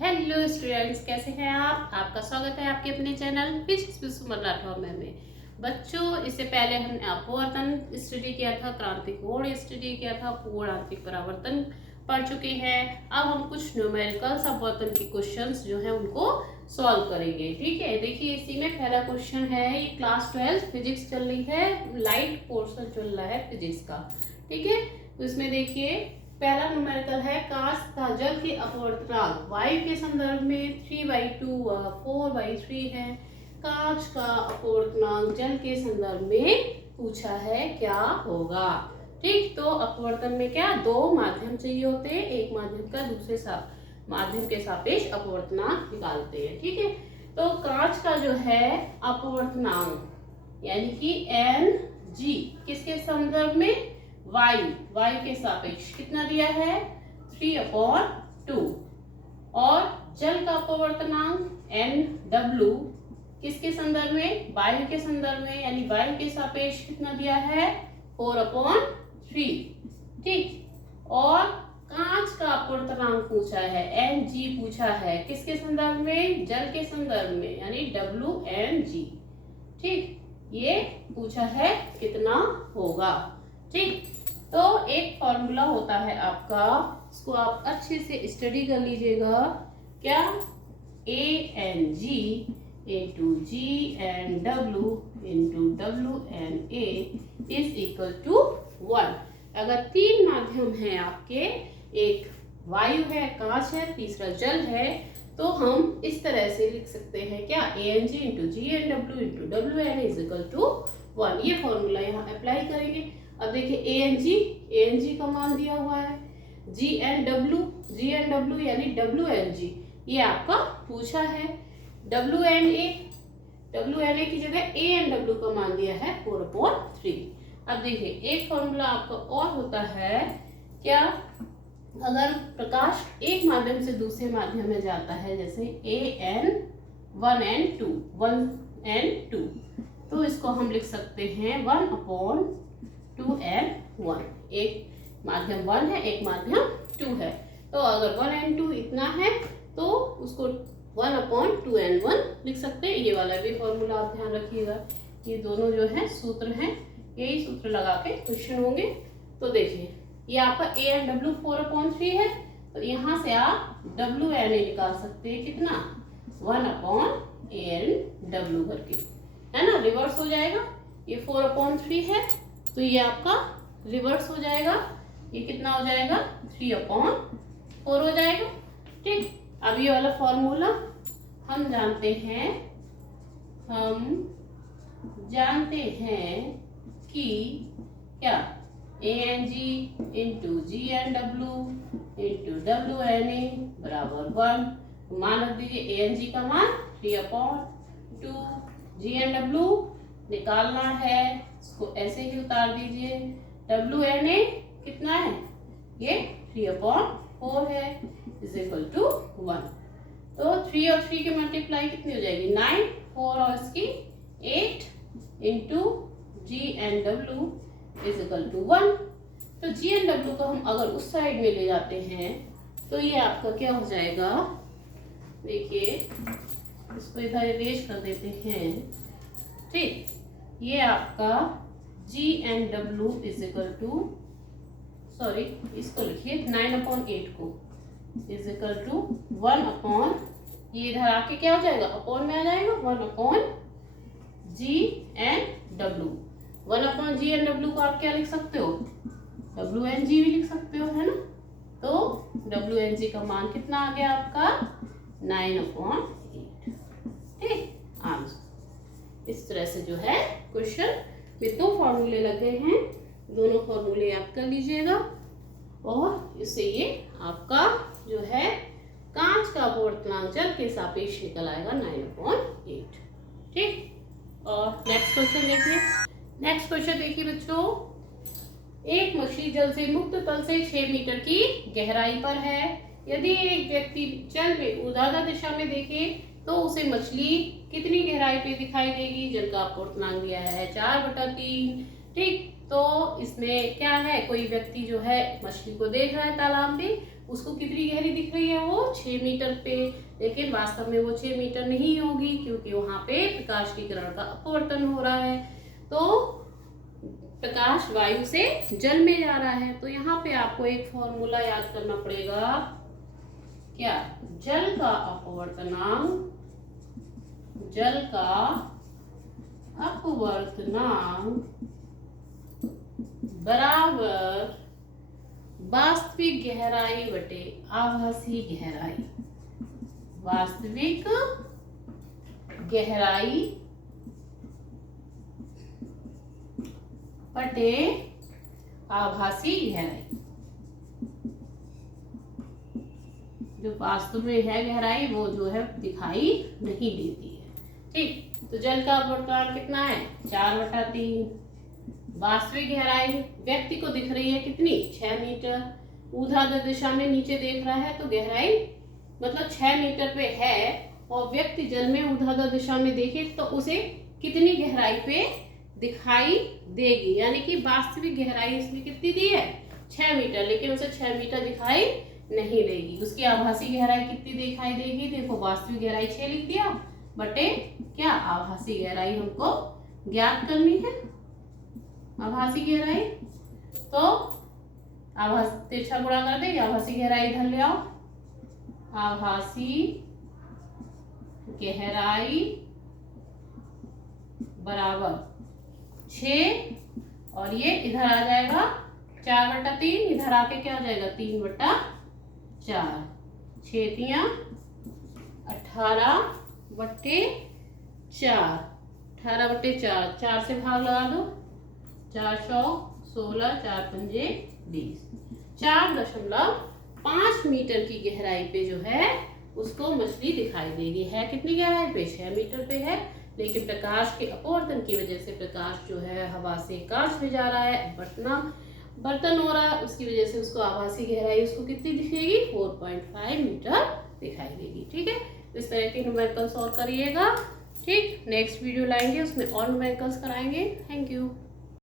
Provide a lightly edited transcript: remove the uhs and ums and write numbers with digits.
Hello students, कैसे हैं आप? आपका स्वागत है आपके अपने चैनल फिजिक्स विद सुमन राठौर में। बच्चों, इससे पहले हमने अपवर्तन स्टडी किया था, क्रांतिक कोण स्टडी किया था, पूर्णांतिक परावर्तन पढ़ चुके हैं। अब हम कुछ न्यूमेरिकल्स अपवर्तन के क्वेश्चंस जो हैं उनको सॉल्व करेंगे। ठीक है, देखिए इसी में पहला क्वेश्चन है। ये क्लास 12 फिजिक्स चल रही है, लाइट पोर्शन चल रहा है फिजिक्स का। ठीक है, तो इसमें देखिए पहला न्यूमेरिकल है, कांच का जल के अपवर्तनांक वायु के संदर्भ में 3/2 व 4/3 है। कांच का अपवर्तनांक जल के संदर्भ में पूछा है, क्या होगा? ठीक, तो अपवर्तन में क्या दो माध्यम चाहिए होते हैं, एक माध्यम का दूसरे माध्यम के सापेक्ष अपवर्तनांक निकालते हैं। ठीक है, तो कांच का जो है अपवर्तनांक यानी कि Ng किसके संदर्भ में? वायु के सापेक्ष कितना दिया है? 3/2। और जल का अपवर्तनांक Nw किसके संदर्भ में? वायु के संदर्भ में, यानी वायु के सापेक्ष कितना दिया है? 4/3। ठीक, और कांच का अपवर्तनांक पूछा है, Ng पूछा है किसके संदर्भ में? जल के संदर्भ में, यानी Wng। ठीक, ये पूछा है कितना होगा। ठीक, तो एक फॉर्मूला होता है आपका, इसको आप अच्छे से स्टडी कर लीजिएगा। क्या? Ang into GNW into WNA is equal to 1। अगर तीन माध्यम हैं आपके, एक वायु है, कांच है, तीसरा जल है, तो हम इस तरह से लिख सकते हैं क्या? Ang into GNW into WNA is equal to 1। ये फॉर्मूला यहाँ अप्लाई करेंगे। अब देखिए Ang का मान दिया हुआ है, GNW यानी WNG ये आपका पूछा है, WNA की जगह ANW का मान दिया है 4/3। अब देखिए एक फॉर्मूला आपका और होता है, क्या? अगर प्रकाश एक माध्यम से दूसरे माध्यम में जाता है, जैसे AN1 and 2 तो इसको हम लिख सकते हैं 1/2n1। एक माध्यम 1 है, एक माध्यम 2 है, तो अगर 1 and 2 इतना है तो उसको 1/2n1 लिख सकते हैं। ये वाला भी फॉर्मूला आप ध्यान रखिएगा, ये दोनों जो है सूत्र हैं, यही सूत्र लगा के क्वेश्चन होंगे। तो देखिए ये आपका ANW 4/3 है, तो यहाँ से आप WNA निकाल सकते हैं कितना? 1/ANW करके, है ना, रिवर्स हो जाएगा। ये 4/3 है तो ये आपका रिवर्स हो जाएगा, ये कितना हो जाएगा? 3/4 हो जाएगा। ठीक, अब ये वाला फॉर्मूला हम जानते हैं कि क्या? Ang into GNW into WNA बराबर 1। मान रख दीजिए, Ang का मान 3/2, GNW निकालना है, इसको ऐसे ही उतार दीजिए, WNA कितना है? ये 3/4 है, इज इक्वल टू 1। तो 3 और 3 की मल्टीप्लाई कितनी हो जाएगी? 9, 4 और इसकी 8 into GNW is equal to 1। तो GNW को हम अगर उस साइड में ले जाते हैं तो ये आपका क्या हो जाएगा? देखिए इसको इधर इरेज कर देते हैं। ठीक, ये आपका GNW is equal to, sorry इसको लिखिए 9/8 को इज इक्वल टू 1/, ये इधर आके क्या हो जाएगा? अपॉन में आ जाएगा, 1/GNW। 1/GNW को आप क्या लिख सकते हो? WNG भी लिख सकते हो, है ना। तो WNG का मान कितना आ गया आपका? 9/8। ठीक, आंसर। इस तरह से जो है क्वेश्चन में दो फॉर्मूले लगे हैं, दोनों फॉर्मूले याद कर लीजिएगा, और इससे ये आपका जो है कांच का अपवर्तनांक जल के सापेक्ष निकल आएगा 9/8। ठीक, और नेक्स्ट क्वेश्चन देखिए बच्चों, एक मछली जल से मुक्त तल से 6 मीटर की गहराई पर है। यदि एक व्यक्ति जल में ऊर्ध्वाधर दिशा में देखे तो उसे मछली कितनी गहराई पे दिखाई देगी? जल का अपवर्तनांक दिया है 4/3। ठीक, तो इसमें क्या है, कोई व्यक्ति जो है मछली को देख रहा है तालाब में, उसको कितनी गहरी दिख रही है, वो 6 मीटर पे, लेकिन वास्तव में वो 6 मीटर नहीं होगी क्योंकि वहां पे प्रकाश की किरण का अपवर्तन हो रहा है। तो प्रकाश वायु से जल में जा रहा है। तो यहाँ पे आपको एक फॉर्मूला याद करना पड़ेगा, क्या, जल का अपवर्तनांक, जल का अपवर्तनांक बराबर वास्तविक गहराई बटे आभासी गहराई, वास्तविक गहराई बटे आभासी गहराई। जो वास्तव में है गहराई वो जो है दिखाई नहीं देती है। ठीक, तो जल का अपवर्तनांक कितना है, 4/3। वास्तविक गहराई व्यक्ति को दिख रही है कितनी, 6 मीटर। ऊर्ध्वाधर दिशा में नीचे देख रहा है तो गहराई मतलब 6 मीटर पे है, और व्यक्ति जल में ऊर्ध्वाधर दिशा में देखे तो उसे कितनी गहराई पे दिखाई देगी, यानी कि वास्तविक गहराई इसने कितनी दी है, 6 मीटर, लेकिन उसे 6 मीटर दिखाई नहीं देगी। उसकी आभासी गहराई कितनी दिखाई देगी, देखो वास्तविक गहराई 6 लिख दिया बटे क्या, आभासी गहराई हमको ज्ञात करनी है। आभासी गहराई तो आभास तिरछा गुणा कर दे, आभासी गहराई इधर ले आओ, आभासी गहराई बराबर 6 और ये इधर आ जाएगा 4/3, इधर आके क्या हो जाएगा 3/4, 6 18/4, 18/4, 4 से भाग लगा दो, 416, 4 पंजे 20, 4.5 मीटर की गहराई पे जो है उसको मछली दिखाई देगी। है कितनी गहराई पे, 6 मीटर पे है, लेकिन प्रकाश के अपवर्तन की वजह से प्रकाश जो है हवा से कांच में जा रहा है, बर्तन हो रहा है, उसकी वजह से उसको आभासी गहराई उसको कितनी दिखेगी, 4.5 मीटर दिखाई देगी। ठीक है, इस तरह के न्यूमेरिकल सॉल्व करिएगा। ठीक, नेक्स्ट वीडियो लाएंगे उसमें और न्यूमेरिकल्स कराएंगे। Thank you.